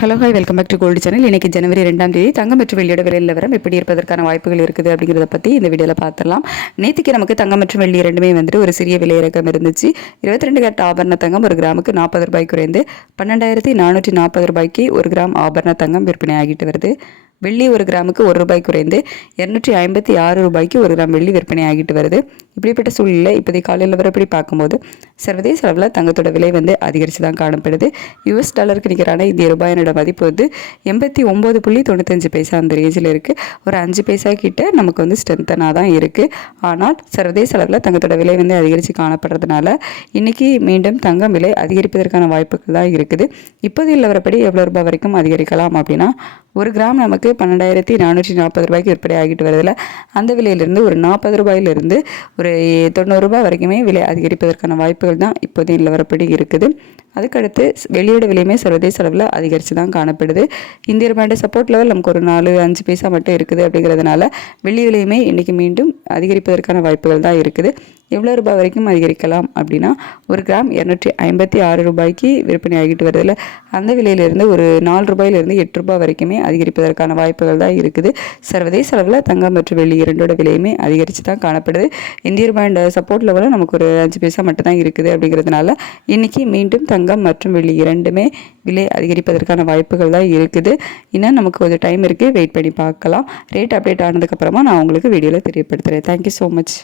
Hello hi welcome back to gold channel இன்னைக்கு ஜனவரி ரெண்டாம் தேதி தங்கம் மற்றும் வெள்ளியோட விலை நிலவரம் எப்படி இருப்பதற்கான வாய்ப்புகள் இருக்குது அப்படிங்கிறத பற்றி இந்த வீடியோவில் பார்த்துடலாம். நேற்றுக்கு நமக்கு தங்கம் மற்றும் வெள்ளி ரெண்டுமே வந்துட்டு ஒரு சிறிய விலை இறக்கம் இருந்துச்சு. இருபத்தி ரெண்டு கேரட் ஆபரண தங்கம் ஒரு கிராமுக்கு நாற்பது ரூபாய் குறைந்து பன்னெண்டாயிரத்தி நானூற்றி நாற்பது ரூபாய்க்கு ஒரு கிராம் ஆபரண தங்கம் விற்பனை ஆகிட்டு வருது. வெள்ளி ஒரு கிராமுக்கு ஒரு ரூபாய் குறைந்து இரநூற்றி ஐம்பத்தி ஆறு ரூபாய்க்கு ஒரு கிராம் வெள்ளி விற்பனை ஆகிட்டு வருது. இப்படிப்பட்ட சூழ்நிலை இப்போதைய காலையில் வரப்படி பார்க்கும்போது சர்வதேச அளவில் தங்கத்தோட விலை வந்து அதிகரித்து தான் காணப்படுது. யூஎஸ் டாலருக்கு நிகரான இந்திய ரூபாயினோட மதிப்பு வந்து எண்பத்தி ஒம்பது புள்ளி தொண்ணூத்தஞ்சு பைசா அந்த ரேஞ்சில் இருக்குது ஒரு அஞ்சு பைசா கிட்ட நமக்கு வந்து ஸ்ட்ரென்த்தனாக தான் இருக்குது ஆனால் சர்வதேச அளவில் தங்கத்தோட விலை வந்து அதிகரித்து காணப்படுறதுனால இன்றைக்கி மீண்டும் தங்கம் விலை அதிகரிப்பதற்கான வாய்ப்புகள் தான் இருக்குது. இப்போதைய நிலவரப்படி எவ்வளோ ரூபாய் வரைக்கும் அதிகரிக்கலாம் அப்படின்னா ஒரு கிராம் நமக்கு பன்னெண்டாயிரத்தி நானூற்றி நாற்பது ரூபாய்க்கு விற்பனை ஆகிட்டு வருதில்ல அந்த விலையிலிருந்து ஒரு நாற்பது ரூபாயிலிருந்து ஒரு தொண்ணூறுரூபா வரைக்குமே விலை அதிகரிப்பதற்கான வாய்ப்புகள் தான் இப்போதைய நிலவரப்படி இருக்குது. அதுக்கடுத்து வெளியோட விலையுமே சர்வதேச அளவில் அதிகரித்து தான் காணப்படுது. இந்திய ரூபாய் சப்போர்ட் லெவல் நமக்கு ஒரு நாலு அஞ்சு பைசா மட்டும் இருக்குது அப்படிங்கிறதுனால வெள்ளி விலையுமே இன்றைக்கி மீண்டும் அதிகரிப்பதற்கான வாய்ப்புகள் தான் இருக்குது. எவ்வளோ ரூபாய் வரைக்கும் அதிகரிக்கலாம் அப்படின்னா ஒரு கிராம் இரநூற்றி ஐம்பத்தி ஆறு ரூபாய்க்கு விற்பனை ஆகிட்டு வருதில்ல அந்த விலையிலிருந்து ஒரு நாலு ரூபாயிலிருந்து எட்டு ரூபாய் வரைக்குமே அதிகரிப்பதற்கான வாய்ப்புகள் தான் இருக்குது. சர்வதேச அளவில் தங்கம் மற்றும் வெள்ளி இரண்டோட விலையுமே அதிகரித்து தான் காணப்படுது. இந்திய ரூபாயோட சப்போர்ட் லெவலில் நமக்கு ஒரு அஞ்சு பைசா மட்டும் தான் இருக்குது அப்படிங்கிறதுனால இன்றைக்கி மீண்டும் தங்கம் மற்றும் வெள்ளி இரண்டுமே விலை அதிகரிப்பதற்கான வாய்ப்புகள் தான் இருக்குது. இன்னும் நமக்கு கொஞ்சம் டைம் இருக்குது வெயிட் பண்ணி பார்க்கலாம். ரேட் அப்டேட் ஆனதுக்கப்புறமா நான் உங்களுக்கு வீடியோவில் தெரியப்படுத்துகிறேன் தேங்க்யூ ஸோ மச்